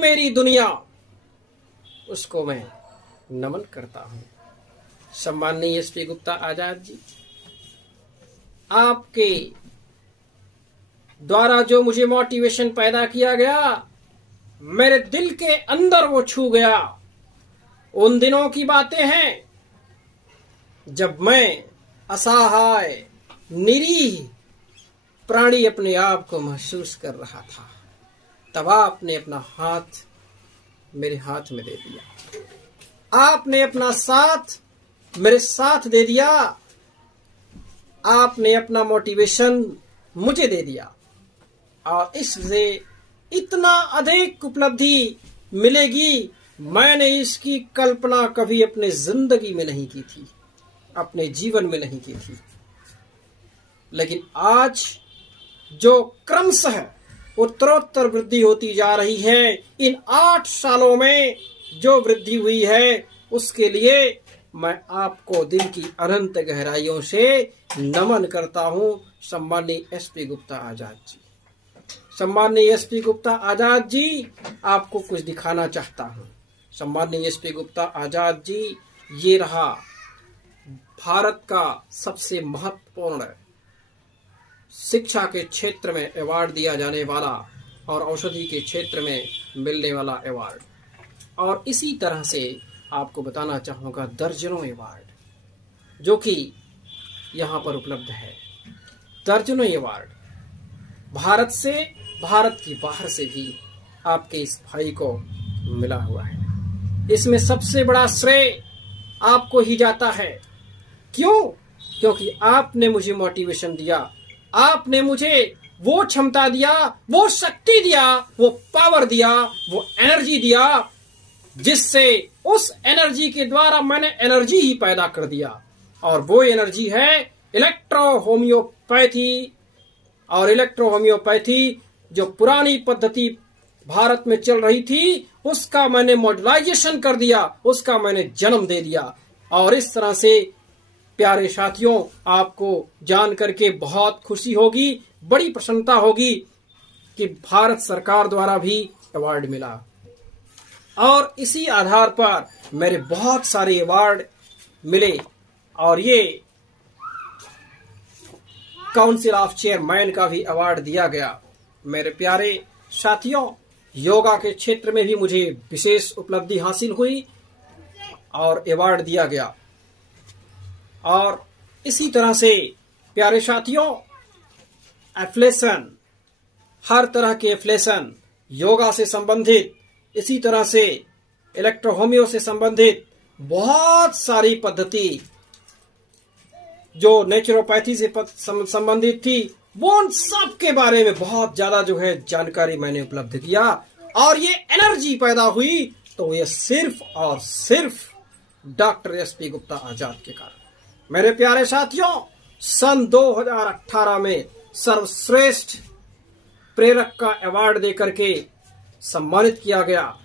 मेरी दुनिया, उसको मैं नमन करता हूं। सम्माननीय एसपी गुप्ता आजाद जी, आपके द्वारा जो मुझे मोटिवेशन पैदा किया गया, मेरे दिल के अंदर वो छू गया। उन दिनों की बातें हैं जब मैं असहाय निरीह प्राणी अपने आप को महसूस कर रहा था। तब आपने अपना हाथ मेरे हाथ में दे दिया, आपने अपना साथ मेरे साथ दे दिया, आपने अपना मोटिवेशन मुझे दे दिया। और इससे इतना अधिक उपलब्धि मिलेगी, मैंने इसकी कल्पना कभी अपने जिंदगी में नहीं की थी, अपने जीवन में नहीं की थी। लेकिन आज जो क्रमशः उत्तरोत्तर वृद्धि होती जा रही है, इन 8 सालों में जो वृद्धि हुई है, उसके लिए मैं आपको दिल की अनंत गहराइयों से नमन करता हूं। सम्माननीय एसपी गुप्ता आजाद जी, सम्माननीय एसपी गुप्ता आजाद जी, आपको कुछ दिखाना चाहता हूं। सम्माननीय एसपी गुप्ता आजाद जी, ये रहा भारत का सबसे महत्वपूर्ण शिक्षा के क्षेत्र में अवार्ड दिया जाने वाला और औषधि के क्षेत्र में मिलने वाला अवार्ड। और इसी तरह से आपको बताना चाहूँगा दर्जनों अवार्ड जो कि यहाँ पर उपलब्ध है। दर्जनों अवार्ड भारत से, भारत की बाहर से भी आपके इस भाई को मिला हुआ है। इसमें सबसे बड़ा श्रेय आपको ही जाता है। क्यों? क्योंकि आपने मुझे मोटिवेशन दिया, आपने मुझे वो क्षमता दिया, वो शक्ति दिया, वो पावर दिया, वो एनर्जी दिया, जिससे उस एनर्जी के द्वारा मैंने एनर्जी ही पैदा कर दिया। और वो एनर्जी है इलेक्ट्रो होम्योपैथी। और इलेक्ट्रो होम्योपैथी जो पुरानी पद्धति भारत में चल रही थी, उसका मैंने मॉडर्नाइजेशन कर दिया, उसका मैंने जन्म दे दिया। और इस तरह से प्यारे साथियों, आपको जान करके बहुत खुशी होगी, बड़ी प्रसन्नता होगी कि भारत सरकार द्वारा भी अवार्ड मिला। और इसी आधार पर मेरे बहुत सारे अवार्ड मिले। और ये काउंसिल ऑफ चेयरमैन का भी अवार्ड दिया गया। मेरे प्यारे साथियों, योगा के क्षेत्र में भी मुझे विशेष उपलब्धि हासिल हुई और अवार्ड दिया गया। और इसी तरह से प्यारे साथियों, एफ्लेशन, हर तरह के एफ्लेशन, योगा से संबंधित, इसी तरह से इलेक्ट्रोहोमियो से संबंधित बहुत सारी पद्धति जो नेचुरोपैथी से संबंधित थी, वो उन सब के बारे में बहुत ज्यादा जो है जानकारी मैंने उपलब्ध किया। और ये एनर्जी पैदा हुई तो ये सिर्फ और सिर्फ डॉक्टर एसपी गुप्ता आजाद के कारण। मेरे प्यारे साथियों, सन 2018 में सर्वश्रेष्ठ प्रेरक का अवार्ड देकर के सम्मानित किया गया।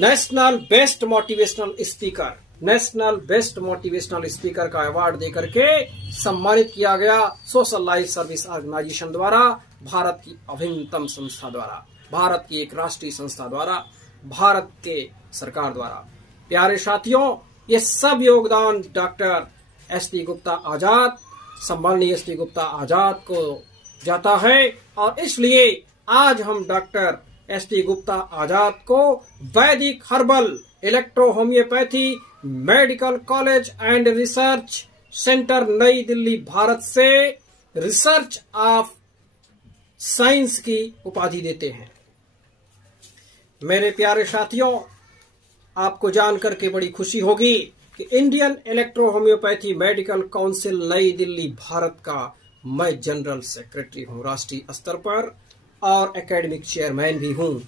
National best motivational speaker, national best motivational speaker का अवार्ड देकर के सम्मानित किया गया सोशल लाइफ सर्विस ऑर्गेनाइजेशन द्वारा, भारत की अभिन्नतम संस्था द्वारा, भारत की एक राष्ट्रीय संस्था द्वारा, भारत के सरकार द्वारा। प्यारे साथियों, ये सब योगदान डॉक्टर एसपी गुप्ता आजाद, सम्माननीय एसपी गुप्ता आजाद को जाता है। और इसलिए आज हम डॉक्टर एसपी गुप्ता आजाद को वैदिक herbal electro homeopathy medical college and research centre नई दिल्ली भारत से रिसर्च ऑफ साइंस की उपाधि देते हैं। मेरे प्यारे साथियों, आपको जानकर के बड़ी खुशी होगी कि Indian electro homeopathy medical council नई दिल्ली भारत का मैं जनरल सेक्रेटरी हूं राष्ट्रीय स्तर पर, और एकेडमिक चेयरमैन भी हूं।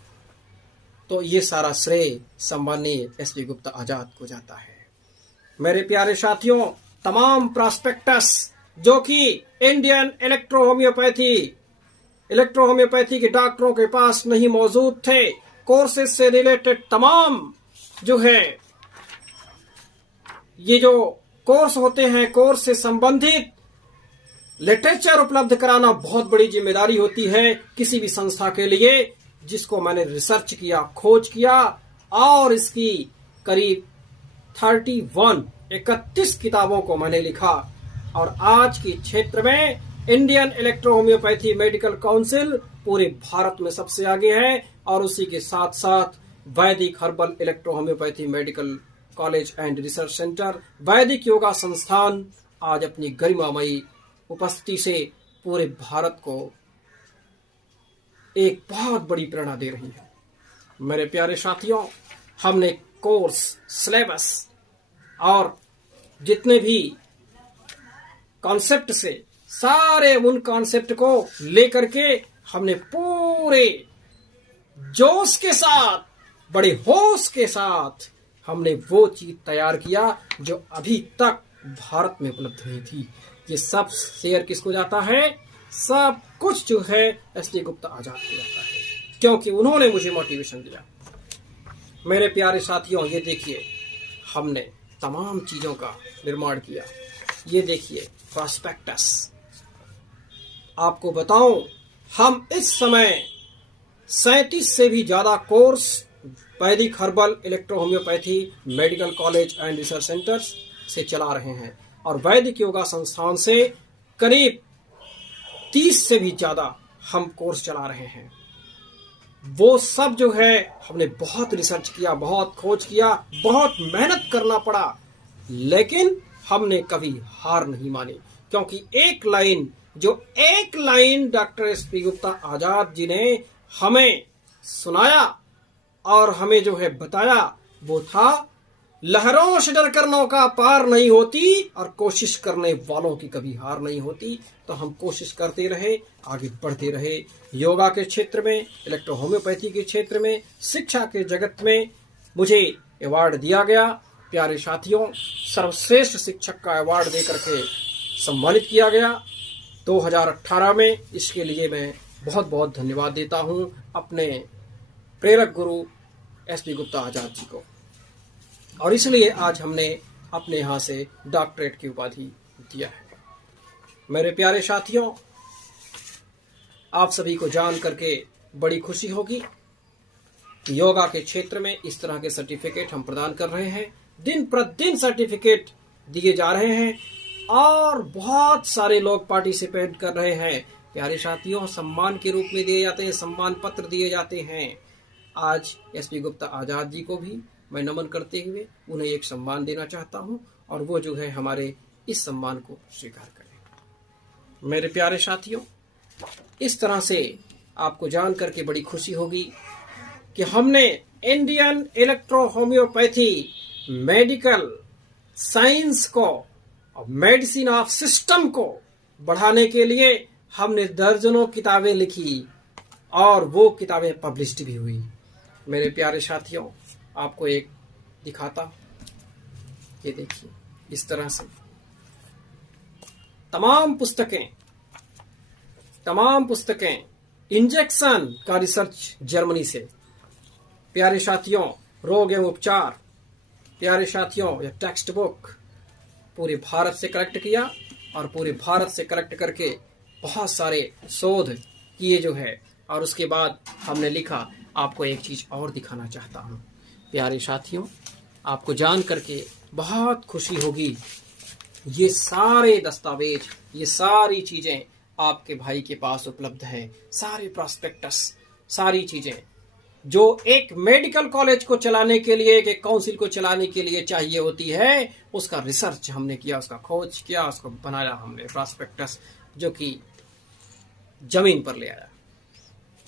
तो ये सारा श्रेय सम्माननीय एसपी गुप्ता आजाद को जाता है। मेरे प्यारे साथियों, तमाम प्रॉस्पेक्टस जो कि इंडियन इलेक्ट्रो होम्योपैथी के डॉक्टरों के पास नहीं मौजूद थे, कोर्सेज से रिलेटेड तमाम जो है ये जो कोर्स होते हैं, कोर्स से संबंधित लिटरेचर उपलब्ध कराना बहुत बड़ी जिम्मेदारी होती है किसी भी संस्था के लिए। जिसको मैंने रिसर्च किया, खोज किया और इसकी करीब 31 किताबों को मैंने लिखा। और आज के क्षेत्र में Indian electro homeopathy medical council पूरे भारत में सबसे आगे है और उसी के साथ साथ वैदिक herbal electro homeopathy medical college and research centre, वैदिक योगा संस्थान आज अपनी गरिमामयी उपस्थिति से पूरे भारत को एक बहुत बड़ी प्रेरणा दे रही है। मेरे प्यारे साथियों, हमने कोर्स, सिलेबस और जितने भी कॉन्सेप्ट से सारे उन कॉन्सेप्ट को लेकर के हमने पूरे जोश के साथ, बड़े होश के साथ हमने वो चीज तैयार किया जो अभी तक भारत में उपलब्ध नहीं थी। ये सब शेयर किसको जाता है? सब कुछ जो है एस.डी. गुप्ता आजाद को जाता है, क्योंकि उन्होंने मुझे मोटिवेशन दिया। मेरे प्यारे साथियों, ये देखिए हमने तमाम चीजों का निर्माण किया। ये देखिए प्रॉस्पेक्टस। आपको बताऊं, हम इस समय 37 से भी ज्यादा कोर्स वैदिक herbal electro homeopathy medical college and research centres से चला रहे हैं और वैदिक योगा संस्थान से करीब 30 से भी ज्यादा हम कोर्स चला रहे हैं। वो सब जो है हमने बहुत रिसर्च किया, बहुत खोज किया, बहुत मेहनत करना पड़ा, लेकिन हमने कभी हार नहीं मानी, क्योंकि एक line doctor SP. Gupta Azad ji ने हमें सुनाया और हमें जो है बताया, वो था लहरों से डरकर नौका पार नहीं होती और कोशिश करने वालों की कभी हार नहीं होती। तो हम कोशिश करते रहे, आगे बढ़ते रहे। योगा के क्षेत्र में, इलेक्ट्रो होम्योपैथी के क्षेत्र में, शिक्षा के जगत में मुझे अवार्ड दिया गया। प्यारे साथियों, सर्वश्रेष्ठ शिक्षक का अवार्ड देकर के सम्मानित किया गया 2018 में। इसके लिए मैं बहुत बहुत धन्यवाद देता हूं अपने प्रेरक गुरु एस.पी. गुप्ता आजाद जी को। और इसलिए आज हमने अपने यहाँ से डॉक्टरेट की उपाधि दिया है। मेरे प्यारे साथियों, आप सभी को जान करके बड़ी खुशी होगी कि योगा के क्षेत्र में इस तरह के सर्टिफिकेट हम प्रदान कर रहे हैं। दिन प्रतिदिन सर्टिफिकेट दिए जा रहे हैं और बहुत सारे लोग पार्टिसिपेट कर रहे हैं। प्यारे साथियों, सम्मान के रूप में दिए जाते हैं, सम्मान पत्र दिए जाते हैं। आज एस.पी. गुप्ता आजाद जी को भी मैं नमन करते हुए उन्हें एक सम्मान देना चाहता हूं और वो जो है हमारे इस सम्मान को स्वीकार करें। मेरे प्यारे साथियों, इस तरह से आपको जान करके बड़ी खुशी होगी कि हमने Indian electro homeopathy medical science को और मेडिसिन ऑफ सिस्टम को बढ़ाने के लिए हमने दर्जनों किताबें लिखी और वो किताबें पब्लिश्ड भी हुई। मेरे प्यारे साथियों, आपको एक दिखाता, ये देखिए इस तरह से तमाम पुस्तकें इंजेक्शन का रिसर्च जर्मनी से। प्यारे साथियों, रोग एवं उपचार, प्यारे साथियों, यह टेक्स्ट बुक पूरे भारत से कलेक्ट किया और पूरे भारत से कलेक्ट करके बहुत सारे शोध किए जो है, और उसके बाद हमने लिखा। आपको एक चीज और दिखाना चाहता हूं प्यारे साथियों, आपको जान करके बहुत खुशी होगी। ये सारे दस्तावेज, ये सारी चीजें आपके भाई के पास उपलब्ध है। सारे प्रॉस्पेक्टस, सारी चीजें जो एक मेडिकल कॉलेज को चलाने के लिए, एक काउंसिल को चलाने के लिए चाहिए होती है, उसका रिसर्च हमने किया, उसका खोज किया, उसको बनाया हमने प्रॉस्पेक्टस, जो कि जमीन पर ले आया।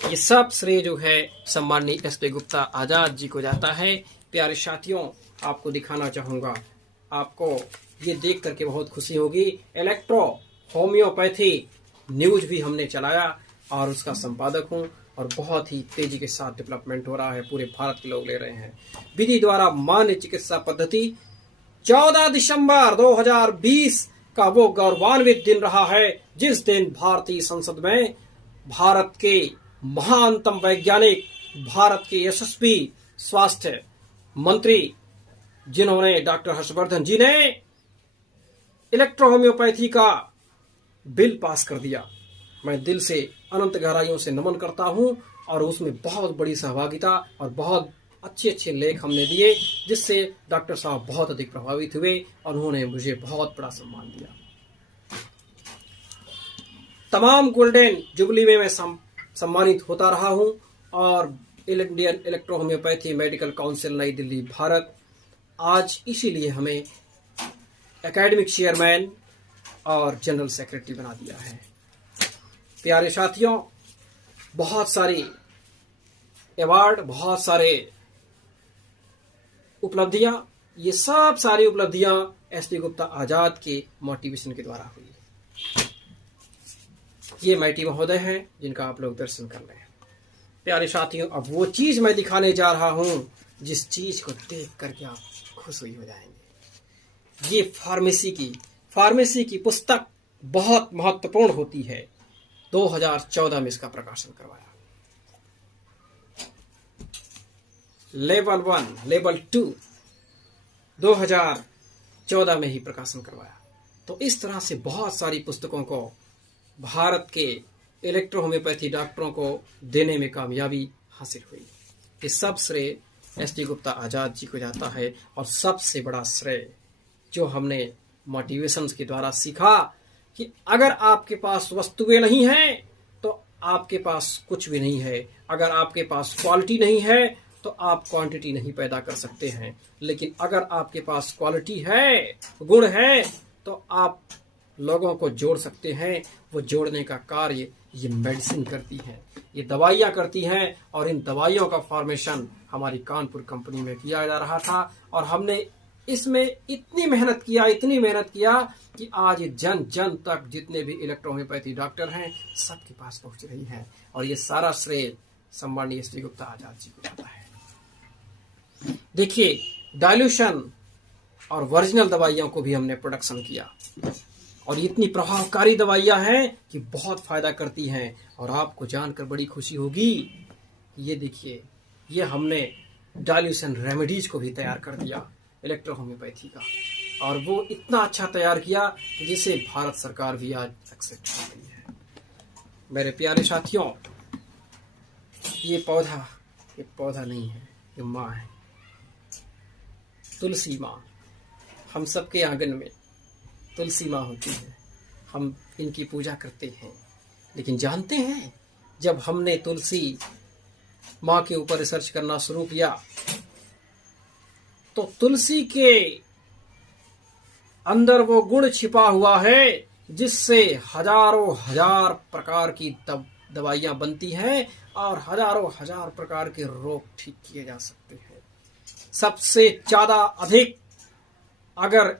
ये सब श्रेय जो है सम्माननीय एस.पी. गुप्ता आजाद जी को जाता है। प्यारे साथियों, आपको दिखाना चाहूंगा, आपको ये देख करके बहुत खुशी होगी। इलेक्ट्रो होम्योपैथी न्यूज भी हमने चलाया और उसका संपादक हूं और बहुत ही तेजी के साथ डेवलपमेंट हो रहा है। पूरे भारत के लोग ले रहे हैं। विधि द्वारा मान्य चिकित्सा पद्धति 14 दिसंबर 2020 का वो गौरवान्वित दिन रहा है जिस दिन भारतीय संसद में भारत के महानतम वैज्ञानिक, भारत के यशस्वी स्वास्थ्य मंत्री जिन्होंने डॉक्टर हर्षवर्धन जी ने इलेक्ट्रो होम्योपैथी का बिल पास कर दिया। मैं दिल से अनंत गहराइयों से नमन करता हूं और उसमें बहुत बड़ी सहभागिता और बहुत अच्छे अच्छे लेख हमने दिए, जिससे डॉक्टर साहब बहुत अधिक प्रभावित हुए और उन्होंने मुझे बहुत बड़ा सम्मान दिया। तमाम गोल्डन जुबली में मैं सम्मानित होता रहा हूं और Indian electro homeopathy medical council नई दिल्ली भारत आज इसीलिए हमें एकेडमिक चेयरमैन और जनरल सेक्रेटरी बना दिया है। प्यारे साथियों, बहुत सारी अवार्ड, बहुत सारे उपलब्धियां, ये सब सारी उपलब्धियां एस.डी. गुप्ता आजाद के मोटिवेशन के द्वारा हुई। ये मैटी महोदय हैं जिनका आप लोग दर्शन कर रहे हैं। प्यारे साथियों, अब वो चीज मैं दिखाने जा रहा हूं जिस चीज को देख करके आप खुश हुई हो जाएंगे। ये फार्मेसी की पुस्तक बहुत महत्वपूर्ण होती है। 2014 में इसका प्रकाशन करवाया। लेवल 1, लेवल 2 2014 में ही प्रकाशन करवाया। तो इस तरह से बहुत सारी पुस्तकों को भारत के इलेक्ट्रो होम्योपैथी डॉक्टरों को देने में कामयाबी हासिल हुई। ये सब श्रेय एस.डी. गुप्ता आजाद जी को जाता है। और सबसे बड़ा श्रेय जो हमने मोटिवेशंस के द्वारा सीखा कि अगर आपके पास वस्तुएं नहीं हैं तो आपके पास कुछ भी नहीं है। अगर आपके पास क्वालिटी नहीं है तो आप क्वांटिटी नहीं पैदा कर सकते हैं। लेकिन अगर आपके पास क्वालिटी है, गुण है, तो आप लोगों को जोड़ सकते हैं। वो जोड़ने का कार्य ये मेडिसिन करती है, ये दवाइयाँ करती हैं। और इन दवाइयों का फॉर्मेशन हमारी कानपुर कंपनी में किया जा रहा था और हमने इसमें इतनी मेहनत किया कि आज जन जन तक जितने भी इलेक्ट्रो होम्योपैथी डॉक्टर हैं सबके पास पहुंच रही है। और ये सारा श्रेय सम्माननीय एस.डी. गुप्ता आजाद जी को जाता है। देखिए, डाइल्यूशन और वर्जिनल दवाइयों को भी हमने प्रोडक्शन किया और इतनी प्रभावकारी दवाइयां हैं कि बहुत फायदा करती हैं। और आपको जानकर बड़ी खुशी होगी, ये देखिए, ये हमने डाइल्यूशन रेमेडीज को भी तैयार कर दिया इलेक्ट्रो होम्योपैथी का। और वो इतना अच्छा तैयार किया कि जिसे भारत सरकार भी आज एक्सेप्ट कर रही है। मेरे प्यारे साथियों, ये पौधा नहीं है, ये माँ है, तुलसी माँ। हम सबके आंगन में तुलसी माँ होती है, हम इनकी पूजा करते हैं। लेकिन जानते हैं, जब हमने तुलसी माँ के ऊपर रिसर्च करना शुरू किया तो तुलसी के अंदर वो गुण छिपा हुआ है जिससे हजारों हजार प्रकार की दवाइयां बनती हैं और हजारों हजार प्रकार के रोग ठीक किए जा सकते हैं। सबसे ज्यादा अधिक अगर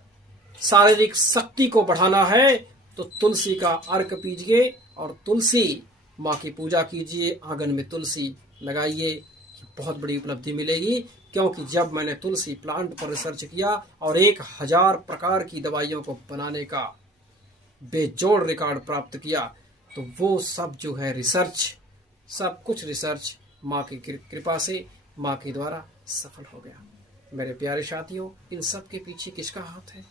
शारीरिक शक्ति को बढ़ाना है तो तुलसी का अर्क पीजिए और तुलसी माँ की पूजा कीजिए, आंगन में तुलसी लगाइए। बहुत बड़ी उपलब्धि मिलेगी। क्योंकि जब मैंने तुलसी प्लांट पर रिसर्च किया और 1000 प्रकार की दवाइयों को बनाने का बेजोड़ रिकॉर्ड प्राप्त किया, तो वो सब जो है रिसर्च, सब कुछ रिसर्च माँ की कृपा से, माँ के द्वारा सफल हो गया। मेरे प्यारे साथियों, इन सब के पीछे किसका हाथ है?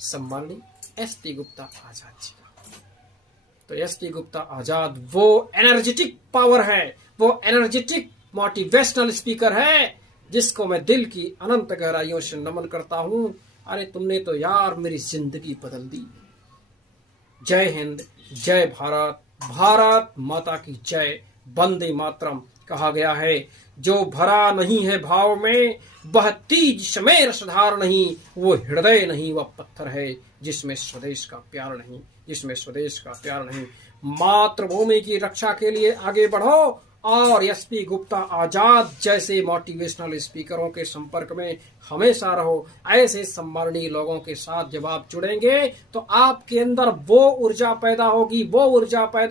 सम्माननीय एस.डी. गुप्ता आजाद जी का। तो एस.डी. गुप्ता आजाद वो एनर्जेटिक पावर है, वो एनर्जेटिक मोटिवेशनल स्पीकर है जिसको मैं दिल की अनंत गहराइयों से नमन करता हूं। अरे तुमने तो यार मेरी जिंदगी बदल दी। जय हिंद, जय भारत, भारत माता की जय, वंदे मातरम। कहा गया है, जो भरा नहीं है भाव में वह तीज समय रसधार नहीं, वो हृदय नहीं वह पत्थर है जिसमें स्वदेश का प्यार नहीं, जिसमें स्वदेश का प्यार नहीं। मातृभूमि की रक्षा के लिए आगे बढ़ो और एस.डी. गुप्ता आजाद जैसे मोटिवेशनल स्पीकरों के संपर्क में हमेशा रहो। ऐसे सम्माननीय लोगों के साथ जब आप जुड़ेंगे तो आपके अंदर वो ऊर्जा पैदा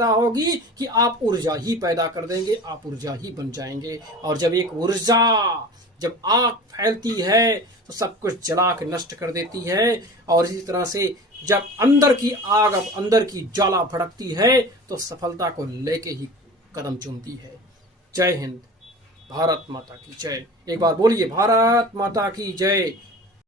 होगी कि आप ऊर्जा ही पैदा कर देंगे, आप ऊर्जा ही बन जाएंगे। और जब एक ऊर्जा, जब आग फैलती है तो सब कुछ जला के नष्ट कर देती है। और इसी तरह से जब अंदर की आग, अब अंदर की ज्वाला भड़कती है तो सफलता को लेके ही कदम चूमती है। जय हिंद, भारत माता की जय। एक बार बोलिए, भारत माता की जय,